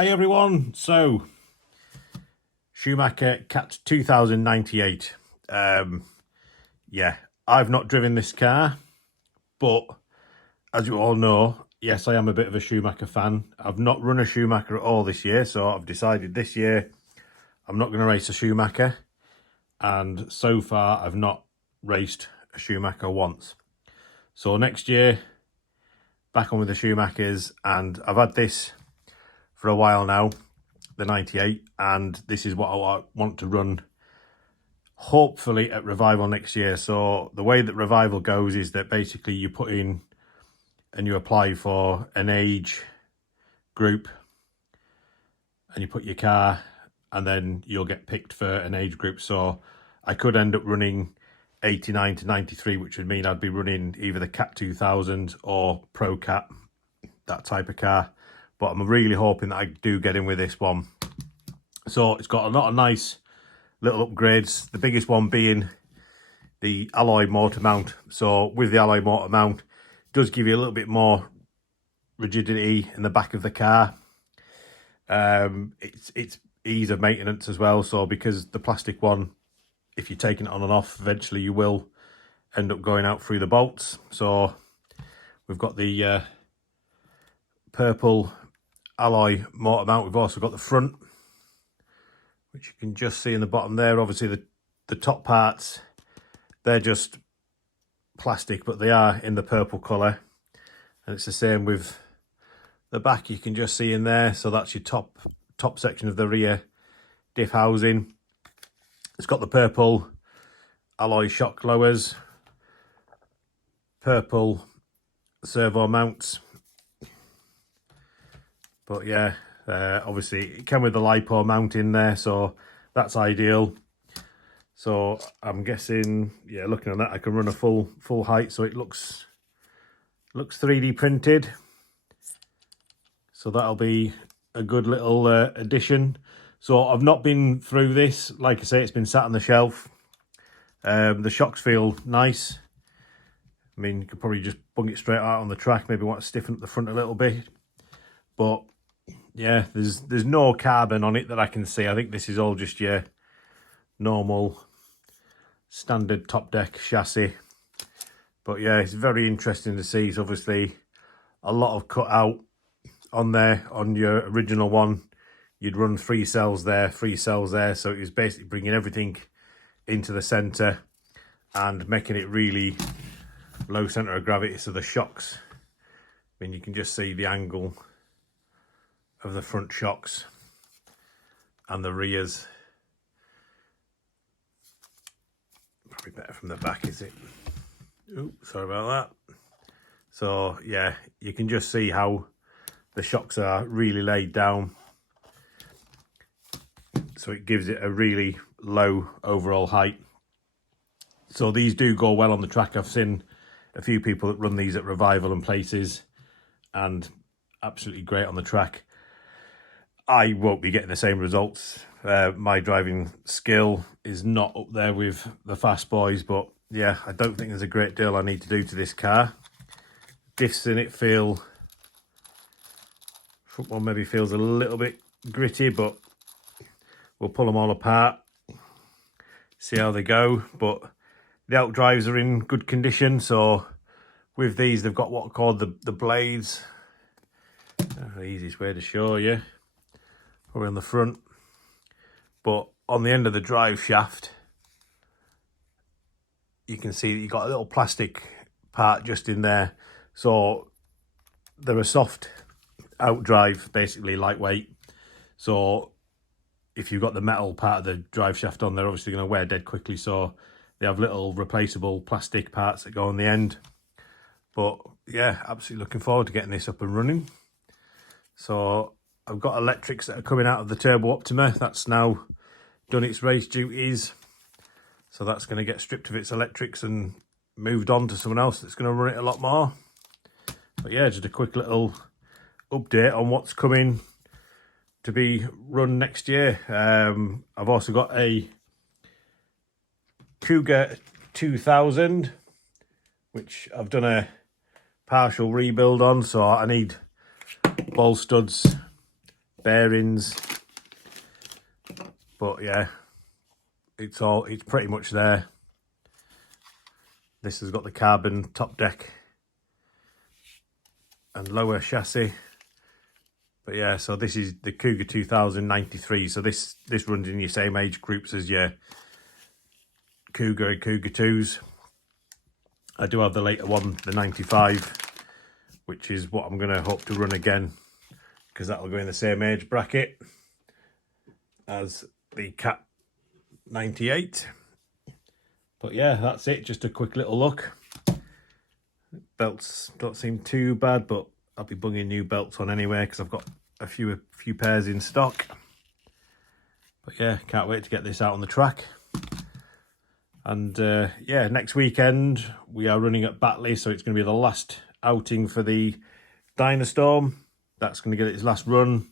Hi everyone, so Schumacher Cat 2098. Yeah, I've not driven this car, but as you all know, yes, I am a bit of a Schumacher fan. I've not run a Schumacher at all this year, so I've decided this year I'm not going to race a Schumacher, and so far I've not raced a Schumacher once. So next year, back on with the Schumachers, and I've had this for a while now, the 98, and this is what I want to run hopefully at Revival next year. So the way that Revival goes is that basically you put in and you apply for an age group and you put your car and then you'll get picked for an age group. So I could end up running 89 to 93, which would mean I'd be running either the Cat 2000 or Pro Cat, that type of car. But I'm really hoping that I do get in with this one. So it's got a lot of nice little upgrades, the biggest one being the alloy motor mount. So with the alloy motor mount, it does give you a little bit more rigidity in the back of the car. It's ease of maintenance as well. So because the plastic one, if you're taking it on and off, eventually you will end up going out through the bolts. So we've got the purple alloy motor mount. We've also got the front, which you can just see in the bottom there. Obviously the top parts, they're just plastic, but they are in the purple colour. And it's the same with the back, you can just see in there. So that's your top section of the rear diff housing. It's got the purple alloy shock lowers, purple servo mounts. But yeah, obviously it came with the LiPo mount in there, so that's ideal. So I'm guessing, yeah, looking at that, I can run a full height, so it looks 3D printed. So that'll be a good little addition. So I've not been through this. Like I say, it's been sat on the shelf. The shocks feel nice. I mean, you could probably just bung it straight out on the track. Maybe want to stiffen up the front a little bit. But yeah, there's no carbon on it that I can see. I think this is all just your normal standard top deck chassis. But yeah, it's very interesting to see. It's obviously a lot of cut out on there. On your original one, you'd run 3 cells there, 3 cells there. So it was basically bringing everything into the center and making it really low center of gravity. So the shocks, I mean, you can just see the angle of the front shocks and the rears. Probably better from the back, is it? Ooh, sorry about that. So yeah, you can just see how the shocks are really laid down. So it gives it a really low overall height. So these do go well on the track. I've seen a few people that run these at Revival and places, and absolutely great on the track. I won't be getting the same results. My driving skill is not up there with the fast boys, but yeah, I don't think there's a great deal I need to do to this car. Diffs in it feel, front one maybe feels a little bit gritty, but we'll pull them all apart, see how they go. But the outdrives are in good condition. So with these, they've got what are called the blades. That's the easiest way to show you. Probably on the front, but on the end of the drive shaft, you can see that you've got a little plastic part just in there. So they're a soft outdrive, basically lightweight. So if you've got the metal part of the drive shaft on, they're obviously going to wear dead quickly. So they have little replaceable plastic parts that go on the end. But yeah, absolutely looking forward to getting this up and running. So I've got electrics that are coming out of the Turbo Optima. That's now done its race duties. So that's going to get stripped of its electrics and moved on to someone else that's going to run it a lot more. But yeah, just a quick little update on what's coming to be run next year. I've also got a Cougar 2000, which I've done a partial rebuild on. So I need ball studs bearings. But yeah, it's pretty much there. This has got the carbon top deck and lower chassis. But yeah, so this is the Cougar 2093. So this runs in your same age groups as your Cougar and Cougar 2s. I do have the later one, the 95, which is what I'm going to hope to run again, because that'll go in the same age bracket as the Cat 98. But yeah, that's it. Just a quick little look. Belts don't seem too bad, but I'll be bunging new belts on anyway because I've got a few pairs in stock. But yeah, can't wait to get this out on the track. And yeah, next weekend we are running at Batley, so it's going to be the last outing for the Dynastorm. That's going to get its last run.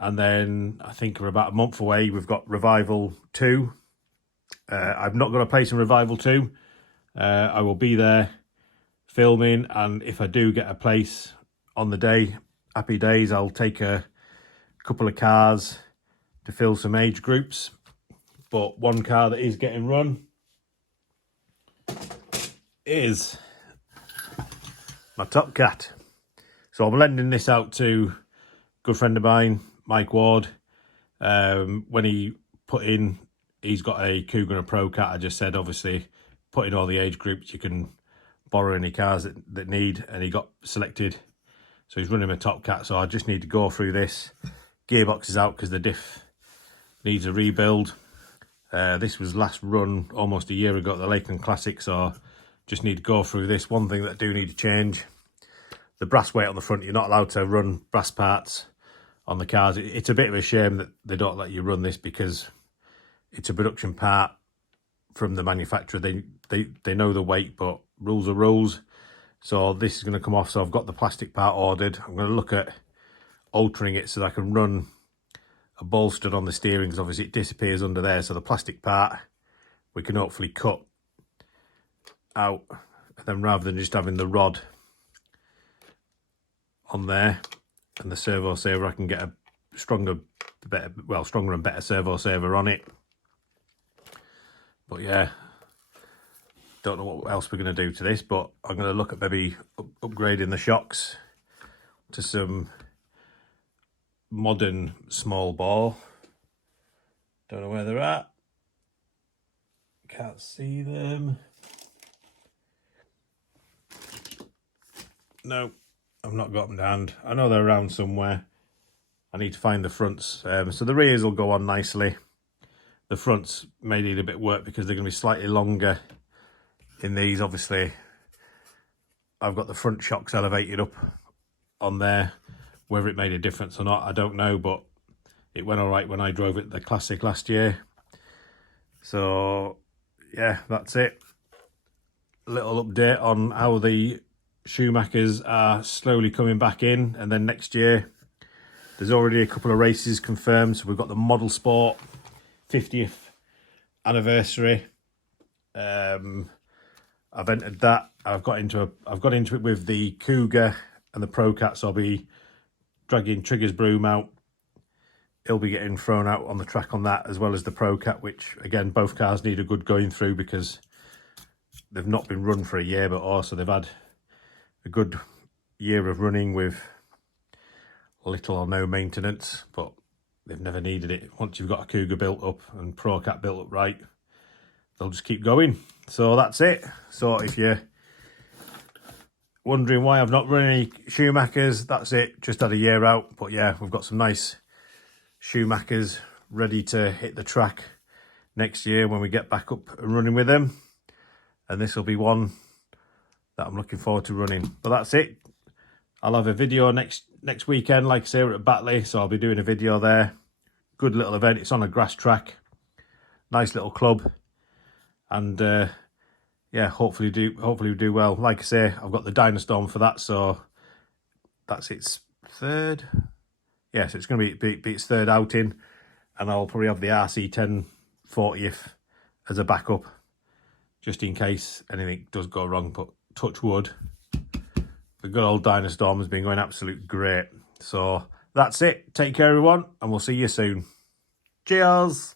And then I think we're about a month away. We've got Revival 2. I've not got a place in Revival 2. I will be there filming, and if I do get a place on the day, happy days, I'll take a couple of cars to fill some age groups. But one car that is getting run is my Topcat. So I'm lending this out to a good friend of mine, Mike Ward. When he put in, he's got a Cougar and a Pro Cat. I just said, obviously, put in all the age groups, you can borrow any cars that need, and he got selected. So he's running a Topcat, so I just need to go through this. Gearbox is out because the diff needs a rebuild. This was last run almost a year ago at the Lakeland Classic, so just need to go through this. One thing that I do need to change, the brass weight on the front. You're not allowed to run brass parts on the cars. It's a bit of a shame that they don't let you run this because it's a production part from the manufacturer. They know the weight, but rules are rules. So this is going to come off. So I've got the plastic part ordered. I'm going to look at altering it so that I can run a ball stud on the steering, because obviously it disappears under there. So the plastic part we can hopefully cut out, and then rather than just having the rod on there and the servo saver, I can get a stronger and better servo saver on it. But yeah, don't know what else we're going to do to this, but I'm going to look at maybe upgrading the shocks to some modern small bore. Don't know where they're at. Can't see them. No, I've not got them to hand. I know they're around somewhere. I need to find the fronts. So the rears will go on nicely. The fronts may need a bit of work because they're going to be slightly longer in these. Obviously, I've got the front shocks elevated up on there. Whether it made a difference or not, I don't know, but it went all right when I drove it at the Classic last year. So yeah, that's it. A little update on how the Schumachers are slowly coming back in, and then next year there's already a couple of races confirmed. So we've got the Model Sport 50th anniversary. I've entered that. I've got into it with the Cougar and the Pro Cat, so I'll be dragging Trigger's broom out. He'll be getting thrown out on the track on that, as well as the Pro Cat, which again, both cars need a good going through because they've not been run for a year, but also they've had a good year of running with little or no maintenance, but they've never needed it. Once you've got a Cougar built up and Pro Cat built up right, they'll just keep going. So that's it. So if you're wondering why I've not run any Schumachers, that's it. Just had a year out. But yeah, we've got some nice Schumachers ready to hit the track next year when we get back up and running with them. And this will be one that I'm looking forward to running. But that's it. I'll have a video next weekend. Like I say, we're at Batley, so I'll be doing a video there. Good little event. It's on a grass track. Nice little club. And yeah, hopefully we do well. Like I say, I've got the Dynastorm for that, so that's its third. Yes, it's going to be its third outing, and I'll probably have the RC10 40th as a backup, just in case anything does go wrong. But touch wood, the good old Dynastorm has been going absolute great. So That's it. Take care, everyone, and we'll see you soon. Cheers.